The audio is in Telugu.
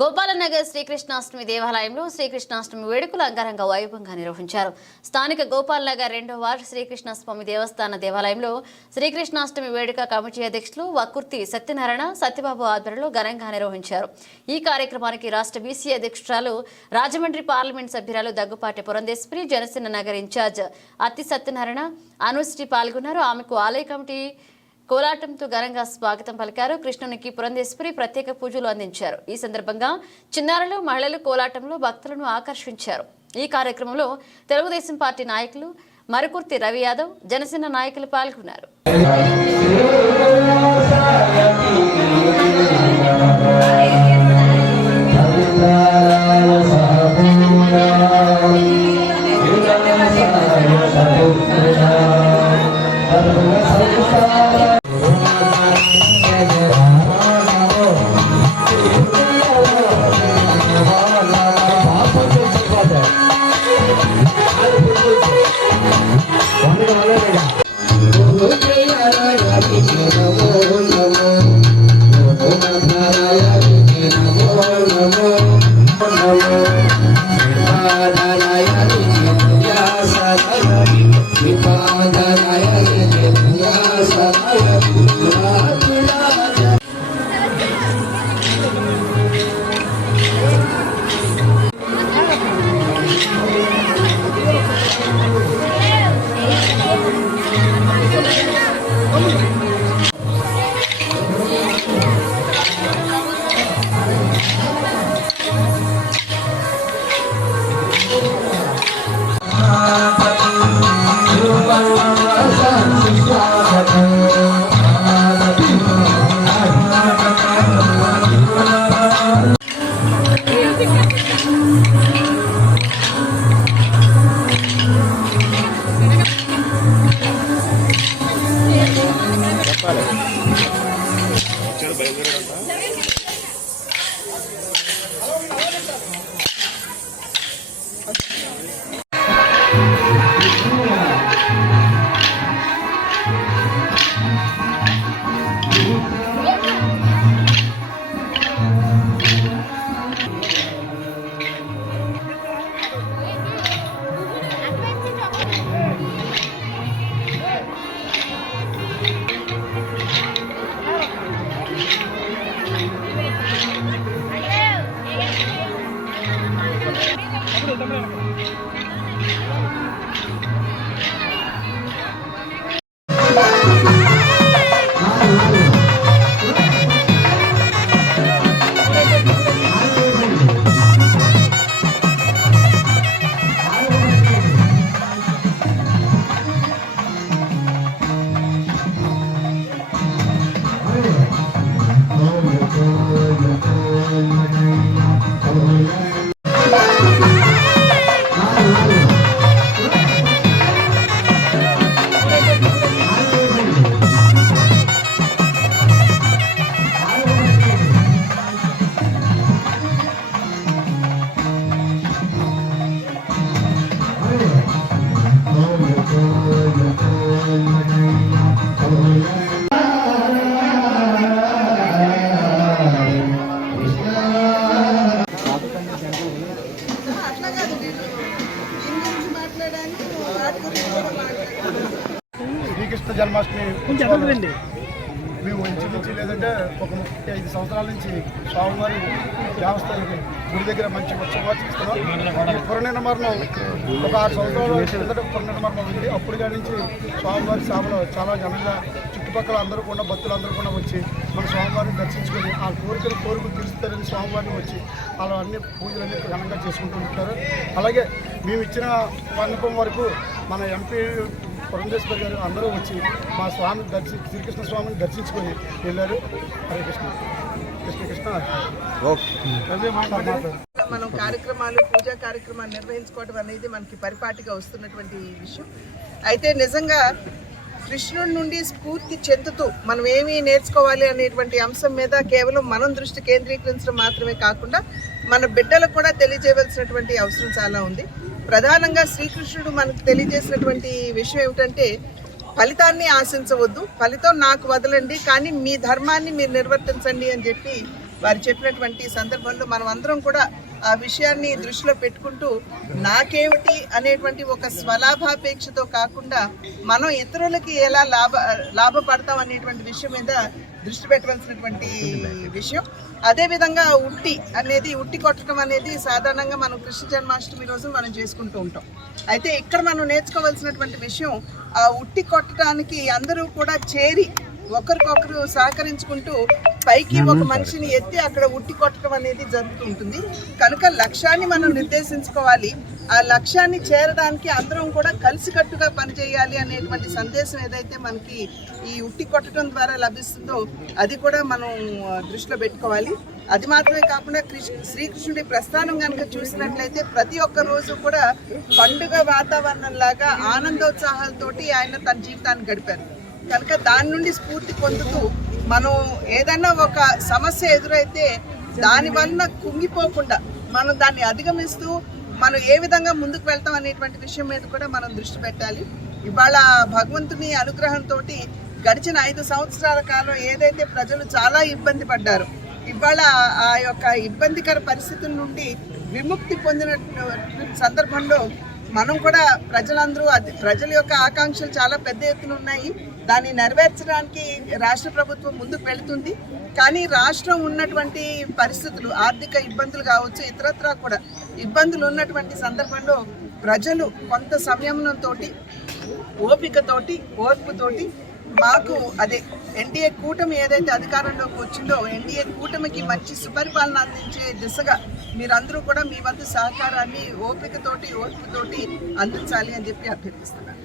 గోపాలనగర్ శ్రీకృష్ణాష్టమి దేవాలయంలో శ్రీకృష్ణాష్టమి వేడుకలు అంగరంగ వైభవంగా నిర్వహించారు. స్థానిక గోపాలనగర్ 2వ వార్డు శ్రీకృష్ణస్వామి దేవస్థాన దేవాలయంలో శ్రీకృష్ణాష్టమి వేడుక కమిటీ అధ్యక్షులు వకుర్తి సత్యనారాయణ సత్యబాబు ఆధ్వర్యంలో ఘనంగా నిర్వహించారు. ఈ కార్యక్రమానికి రాష్ట్ర బీసీ అధ్యక్షురాలు రాజమండ్రి పార్లమెంట్ సభ్యురాలు దగ్గుపాటి పురంధేశ్వరి, జనసేన నగర్ ఇన్ఛార్జ్ అత్తి సత్యనారాయణ అనుశ్రీ పాల్గొన్నారు. ఆమెకు ఆలయ కమిటీ కోలాటంతో ఘనంగా స్వాగతం పలికారు. కృష్ణునికి పురంధేశ్వరి ప్రత్యేక పూజలు అందించారు. ఈ సందర్భంగా చిన్నారులు, మహిళలు కోలాటంలో భక్తులను ఆకర్షించారు. ఈ కార్యక్రమంలో తెలుగుదేశం పార్టీ నాయకులు మరుకుర్తి రవి యాదవ్, జనసేన నాయకులు పాల్గొన్నారు. శ్రీకృష్ణ జన్మాష్టమి మేము ఇంచుమించి లేదంటే ఒక 35 సంవత్సరాల నుంచి స్వామివారి దేవస్థానానికి గుడి దగ్గర మంచి ఉత్సవాలు చేస్తున్నాం. పురనిర్మాణం ఒక 6 సంవత్సరాల కిందట పురనిర్మాణం ఉంది. అప్పుడు కాడి నుంచి స్వామివారి సభలో చాలా ఘనంగా చుట్టుపక్కల అందరూ కూడా భక్తులు అందరూ కూడా వచ్చి మన స్వామివారిని దర్శించుకొని ఆ కోరికలు తీరుస్తారని స్వామివారిని వచ్చి అలా అన్ని పూజలన్నీ ఘనంగా చేసుకుంటూ ఉంటారు. అలాగే మేము ఇచ్చిన పన్నకం వరకు మన ఎంపీ పురంధేశ్వరి గారు అందరూ వచ్చి మా స్వామిని శ్రీకృష్ణ స్వామిని దర్శించుకొని వెళ్ళారు. హరే కృష్ణ కృష్ణ కృష్ణ. మనం కార్యక్రమాలు, పూజా కార్యక్రమాలు నిర్వహించుకోవడం అనేది మనకి పరిపాటిగా వస్తున్నటువంటి విషయం. అయితే నిజంగా కృష్ణుడి నుండి స్ఫూర్తి చెందుతూ మనం ఏమి నేర్చుకోవాలి అనేటువంటి అంశం మీద కేవలం మనం దృష్టి కేంద్రీకరించడం మాత్రమే కాకుండా మన బిడ్డలకు కూడా తెలియజేయవలసినటువంటి అవసరం చాలా ఉంది. ప్రధానంగా శ్రీకృష్ణుడు మనకు తెలియజేసినటువంటి విషయం ఏమిటంటే ఫలితాన్ని ఆశించవద్దు, ఫలితం నాకు వదలండి, కానీ మీ ధర్మాన్ని మీరు నిర్వర్తించండి అని చెప్పి వారు చెప్పినటువంటి సందర్భంలో మనం అందరం కూడా ఆ విషయాన్ని దృష్టిలో పెట్టుకుంటూ నాకేమిటి అనేటువంటి ఒక స్వలాభాపేక్షతో కాకుండా మనం ఇతరులకి ఎలా లాభపడతాం అనేటువంటి విషయం మీద దృష్టి పెట్టవలసినటువంటి విషయం. అదేవిధంగా ఉట్టి కొట్టడం అనేది సాధారణంగా మనం కృష్ణ జన్మాష్టమి రోజు మనం చేసుకుంటూ ఉంటాం. అయితే ఇక్కడ మనం నేర్చుకోవాల్సినటువంటి విషయం ఆ ఉట్టి కొట్టడానికి అందరూ కూడా చేరి ఒకరికొకరు సహకరించుకుంటూ పైకి ఒక మనిషిని ఎత్తి అక్కడ ఉట్టి కొట్టడం అనేది జరుగుతూ ఉంటుంది. కనుక లక్ష్యాన్ని మనం నిర్దేశించుకోవాలి. ఆ లక్ష్యాన్ని చేరడానికి అందరం కూడా కలిసికట్టుగా పనిచేయాలి అనేటువంటి సందేశం ఏదైతే మనకి ఈ ఉట్టి కొట్టడం ద్వారా లభిస్తుందో అది కూడా మనం దృష్టిలో పెట్టుకోవాలి. అది మాత్రమే కాకుండా శ్రీకృష్ణుడి ప్రస్థానం కనుక చూసినట్లయితే ప్రతి ఒక్క రోజు కూడా పండుగ వాతావరణం లాగా ఆనందోత్సాహాలతోటి ఆయన తన జీవితాన్ని గడిపారు. కనుక దాని నుండి స్ఫూర్తి పొందుతూ మనం ఏదైనా ఒక సమస్య ఎదురైతే దానివల్ల కుంగిపోకుండా మనం దాన్ని అధిగమిస్తూ మనం ఏ విధంగా ముందుకు వెళ్తాం అనేటువంటి విషయం మీద కూడా మనం దృష్టి పెట్టాలి. ఇవాళ భగవంతుని అనుగ్రహంతో గడిచిన 5 సంవత్సరాల కాలం ఏదైతే ప్రజలు చాలా ఇబ్బంది పడ్డారో ఇవాళ ఆ యొక్క ఇబ్బందికర పరిస్థితుల నుండి విముక్తి పొందిన సందర్భంలో మనం కూడా ప్రజల యొక్క ఆకాంక్షలు చాలా పెద్ద ఎత్తున ఉన్నాయి. దాన్ని నెరవేర్చడానికి రాష్ట్ర ప్రభుత్వం ముందుకు వెళుతుంది. కానీ రాష్ట్రం ఉన్నటువంటి పరిస్థితులు ఆర్థిక ఇబ్బందులు కావచ్చు, ఇతరత్రా కూడా ఇబ్బందులు ఉన్నటువంటి సందర్భంలో ప్రజలు కొంత సంయమనంతోటి, ఓపికతోటి, ఓర్పుతోటి మాకు అదే ఎన్డీఏ కూటమి ఏదైతే అధికారంలోకి వచ్చిందో ఎన్డీఏ కూటమికి మంచి సుపరిపాలన అందించే దిశగా మీరందరూ కూడా మీ వంతు సహకారాన్ని ఓపికతోటి, ఓర్పుతోటి అందించాలి అని చెప్పి అభ్యర్థిస్తున్నాను.